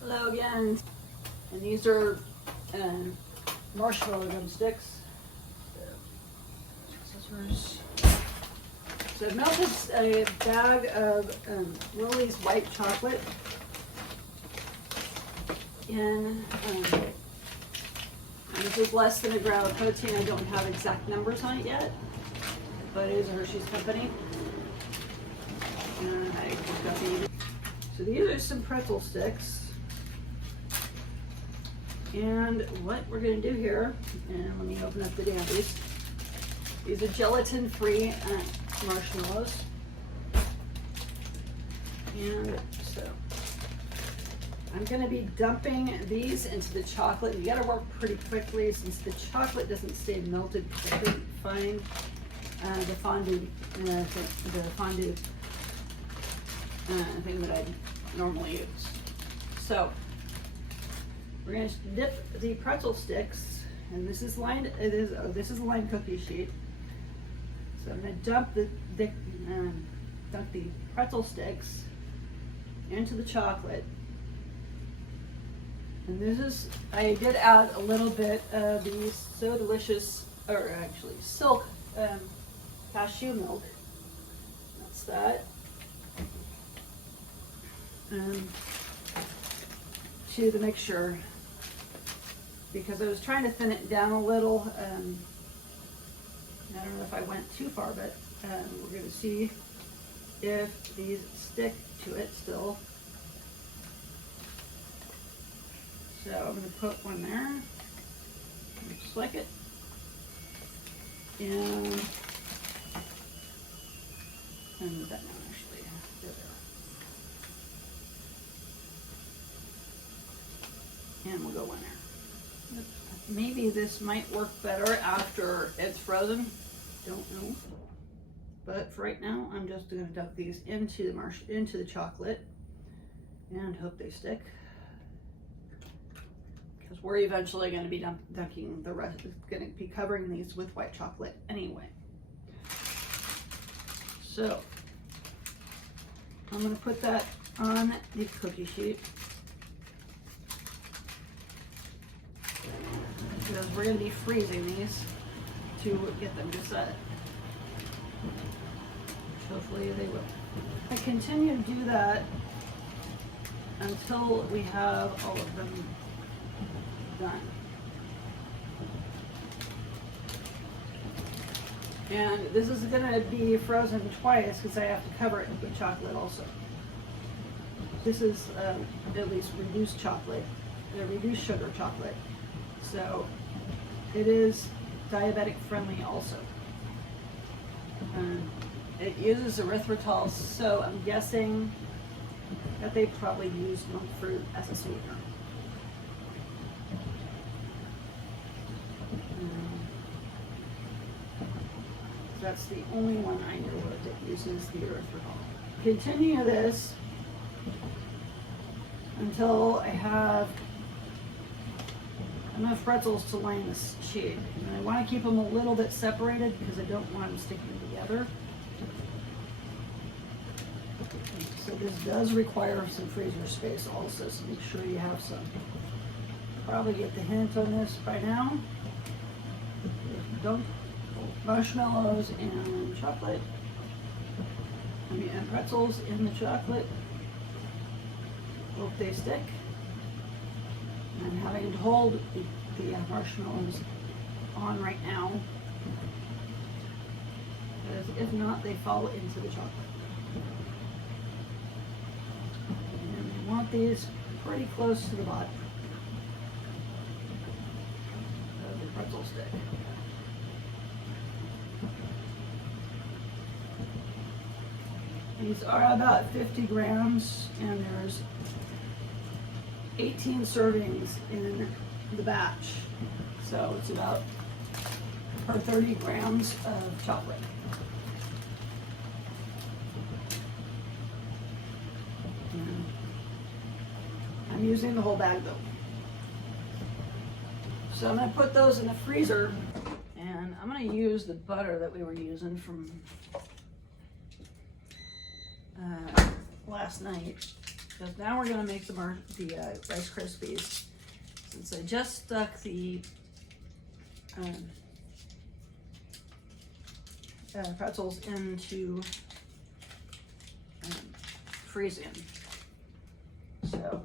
Hello again. And these are marshmallow drumsticks. Scissors. So I've melted a bag of Lily's white chocolate in, and this is less than a gram of protein. I don't have exact numbers on it yet, but it is a Hershey's company. And I just got these. So these are some pretzel sticks. And what we're going to do here, and let me open up the Dandies. These are gelatin-free marshmallows. And so I'm going to be dumping these into the chocolate. You got to work pretty quickly since the chocolate doesn't stay melted, because I couldn't find the fondue thing that I normally use. So we're going to dip the pretzel sticks, and this is lined. This is a lined cookie sheet. So I'm going to dump the pretzel sticks into the chocolate. And this is, I did add a little bit of the So Delicious, or actually Silk cashew milk. That's that. To the mixture, because I was trying to thin it down a little. I don't know if I went too far, but we're going to see if these stick to it still. So I'm going to put one there, just like it, and that one actually, there. And we'll go in there. Maybe this might work better after it's frozen. Don't know. But for right now, I'm just going to dump these into the chocolate and hope they stick. Because we're eventually going to be dunking the rest. It's going to be covering these with white chocolate anyway. So I'm going to put that on the cookie sheet, because we're going to be freezing these to get them to set. Hopefully they will. I continue to do that until we have all of them done. And this is going to be frozen twice because I have to cover it with chocolate also. This is at least reduced chocolate, reduced sugar chocolate. So it is diabetic friendly also. It uses erythritol, so I'm guessing that they probably used monk fruit as a sweetener. That's the only one I know of that uses the erythritol. Continue this until I have enough pretzels to line this sheet. And I want to keep them a little bit separated because I don't want them sticking together. So this does require some freezer space also, so make sure you have some. Probably get the hint on this by now. Dunk marshmallows and chocolate. And pretzels in the chocolate. Hope they stick. I'm having to hold the marshmallows on right now, because if not, they fall into the chocolate. And we want these pretty close to the bottom of the pretzel stick. These are about 50 grams, and there's 18 servings in the batch. So it's about per 30 grams of chocolate. And I'm using the whole bag though. So I'm going to put those in the freezer, and I'm going to use the butter that we were using from last night. Because now we're gonna make the Rice Krispies. Since I just stuck the pretzels into freezing. So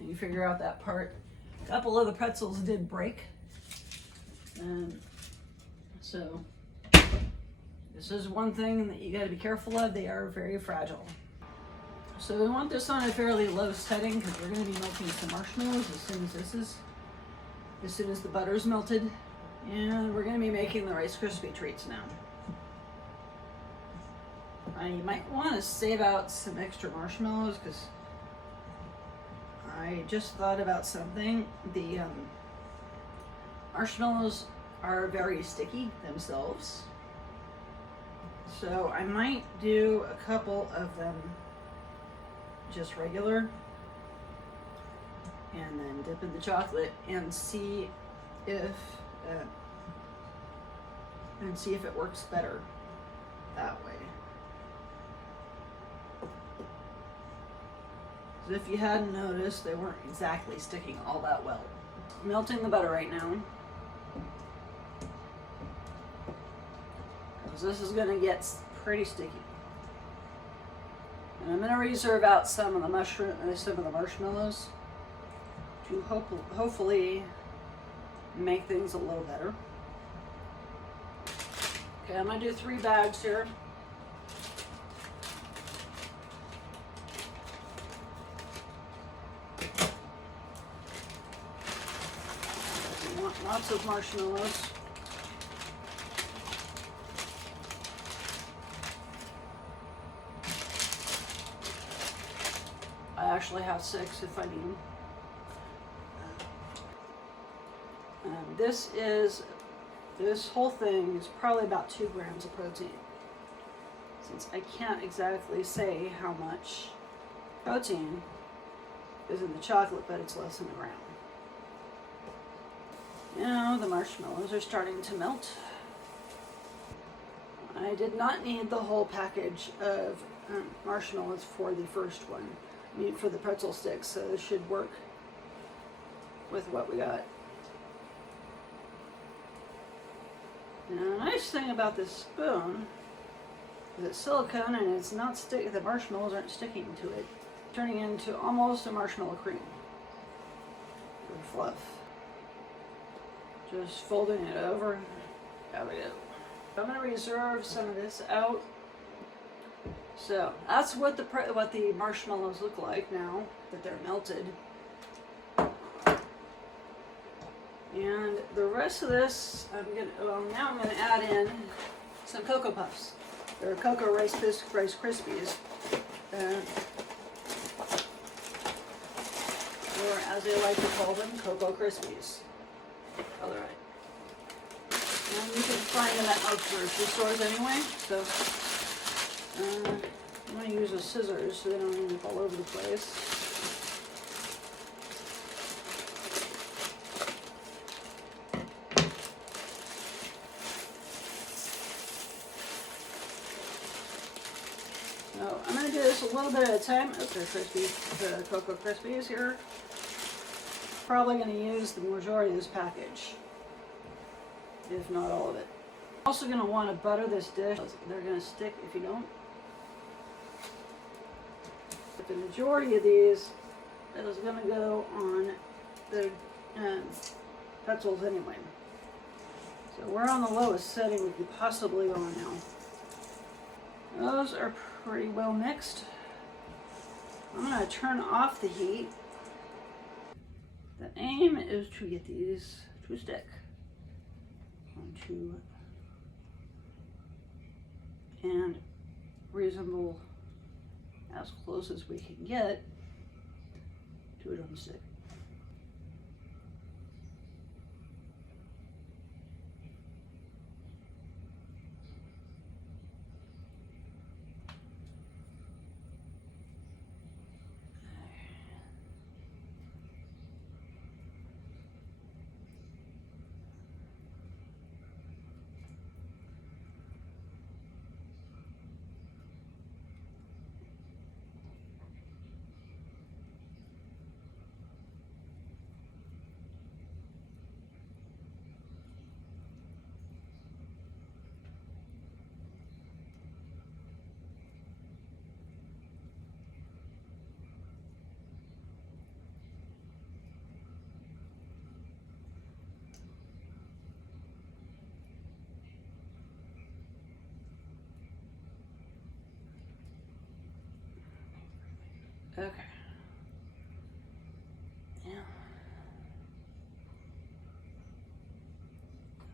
you figure out that part. A couple of the pretzels did break. So this is one thing that you got to be careful of. They are very fragile. So we want this on a fairly low setting because we're going to be melting some marshmallows as soon as the butter's melted. And we're going to be making the Rice Krispie treats now. You might want to save out some extra marshmallows because I just thought about something. The marshmallows are very sticky themselves. So I might do a couple of them just regular and then dip in the chocolate and see if it works better that way. Because if you hadn't noticed, they weren't exactly sticking all that well. Melting the butter right now. Because this is going to get pretty sticky. And I'm going to reserve out some of the marshmallows to hopefully make things a little better. Okay, I'm going to do 3 bags here. I want lots of marshmallows. I actually have 6 if I need them. This whole thing is probably about 2 grams of protein. Since I can't exactly say how much protein is in the chocolate, but it's less than a gram. Now the marshmallows are starting to melt. I did not need the whole package of marshmallows for the first one. I mean, for the pretzel sticks, so this should work with what we got. Now, the nice thing about this spoon is it's silicone and it's not the marshmallows aren't sticking to it, turning into almost a marshmallow cream or fluff. Just folding it over. There we go. I'm going to reserve some of this out. So that's what the marshmallows look like now that they're melted. And the rest of this, now I'm going to add in some Cocoa Puffs. They're Cocoa Rice Krispies. Or as they like to call them, Cocoa Krispies. All right. And you can find them at most grocery stores anyway. So I'm going to use the scissors so they don't end up all over the place. So I'm going to do this a little bit at a time. Oh, the Cocoa Krispies here. Probably going to use the majority of this package, if not all of it. Also going to want to butter this dish. They're going to stick if you don't. But the majority of these is going to go on the pretzels anyway. So we're on the lowest setting we could possibly go on now. Those are pretty well mixed. I'm going to turn off the heat. The aim is to get these to stick onto and reasonable as close as we can get to a drumstick. Okay. Yeah.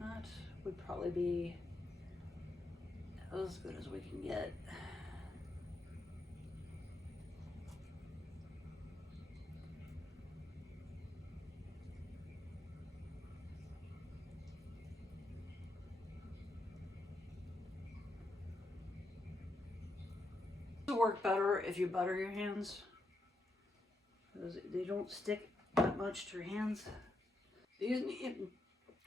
That would probably be as good as we can get. It will work better if you butter your hands, because they don't stick that much to your hands. These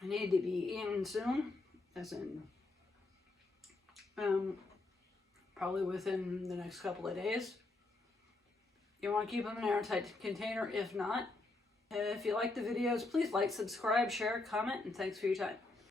need to be in soon, as in probably within the next couple of days. You want to keep them in an airtight container. If not, if you like the videos, please like, subscribe, share, comment, and thanks for your time.